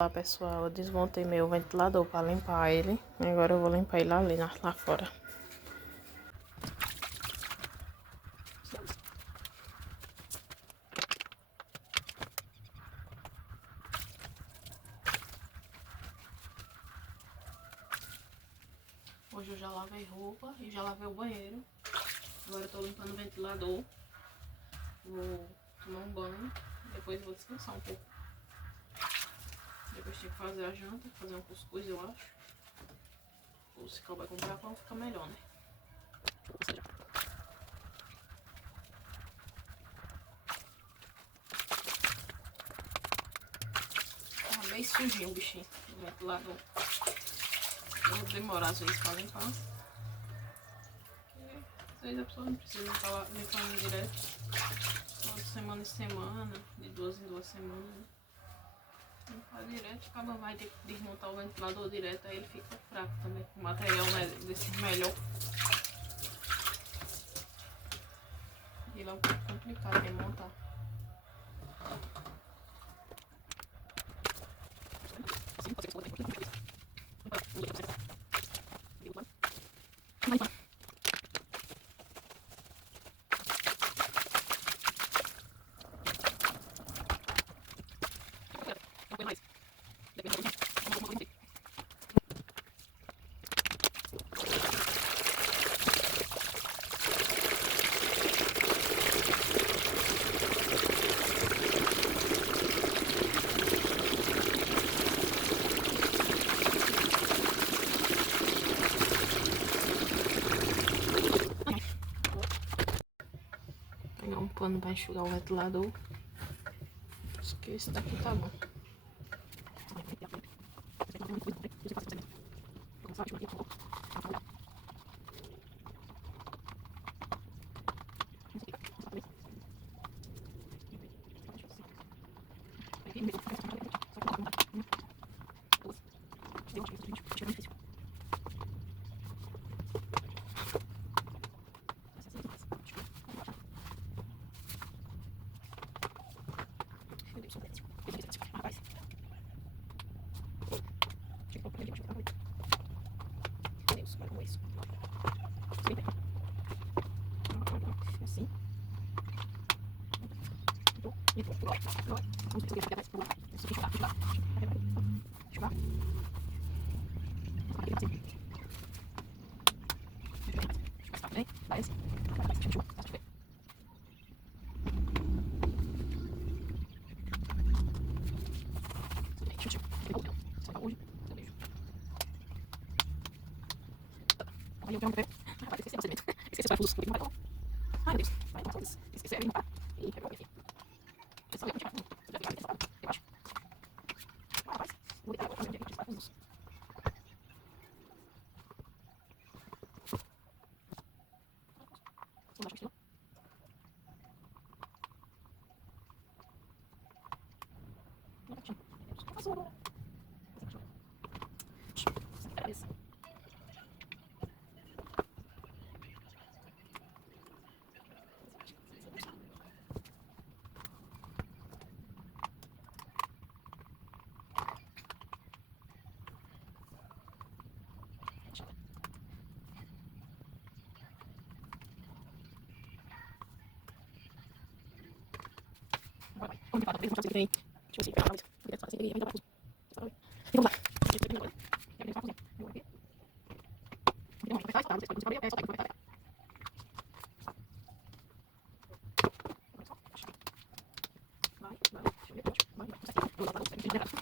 Olá pessoal, eu desmontei meu ventilador para limpar ele. Agora eu vou limpar ele ali lá fora. Hoje eu já lavei roupa e já lavei o banheiro. Agora eu tô limpando o ventilador. Vou tomar um banho, depois vou descansar um pouco. Depois tem que fazer a janta, fazer um cuscuz, eu acho. Ou se vai comprar pão, fica melhor, né? Tá bem sujinho o bichinho do ventilador. Eu vou demorar às vezes pra limpar. Às vezes a pessoa não precisa estar limpando direto. Só de semana em semana, de 2 em 2 semanas. Limpar direto, acaba vai ter que desmontar o ventilador direto, aí ele fica fraco também. O material desse melhor. E ele é um pouco complicado de montar. Pegar um pano para enxugar o ventilador. Acho que esse daqui tá bom. Esqueci os parafusos. Ai, meu Deus. Vai, então, esqueci de limpar. E pegou aqui. É só eu tirar. Já ficar separado, eu acho. Rapaz, vou ligar agora pra ver os parafusos. Não acho que não. Não acho que não. O que eu faço agora? Cabeça. Agora vai. Vamos limpar, vamos ver deixa eu ver, pegar a luz. Ainda parafuso. E vamos lá. Quero limpar a cozinha. Eu vou aqui. Não, vai ficar escutado. Vocês podem abrir, é só pegar o que vai estar. Vai, deixa eu ver, vai, vou lavar, não sei, liberado.